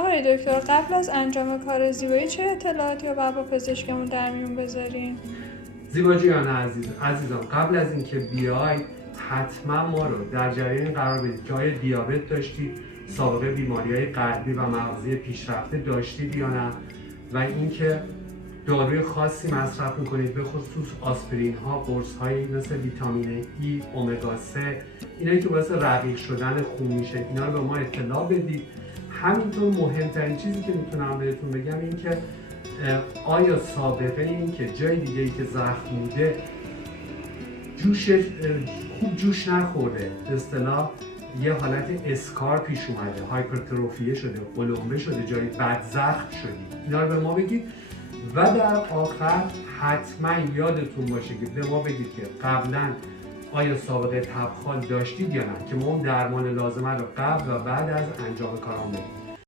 آقای دکتر، قبل از انجام کار زیبایی چه اطلاعاتی رو باید با پزشکمون در میون بذاریم؟ زیبا جان عزیزم، قبل از اینکه بیای حتما ما رو در جریان قرار بدید که آیا دیابت داشتید، سابقه بیماری‌های قلبی و مغزی پیشرفته داشتید یا نه، و اینکه داروی خاصی مصرف میکنید، به خصوص آسپرین ها، قرص های مثل ویتامین ای، امگا 3، اینایی که باعث رقیق شدن خون میشه، اینا رو به ما اطلاع بدید. همینطور مهمترین چیزی که میتونم بهتون بگم این که آیا سابقه این که جای دیگه ای که زخم بوده خوب جوش نخورده، به اصطلاح یه حالت اسکار پیش اومده، هایپرتروفیه شده، قلمبه شده، جایی بد زخم شدید، اینا رو به ما بگید. و در آخر حتما یادتون باشه که به ما بگید که قبلا آیا سابقه تبخال داشتید یا نه، که ما اون درمان لازمه رو قبل و بعد از انجام کارام بدیم.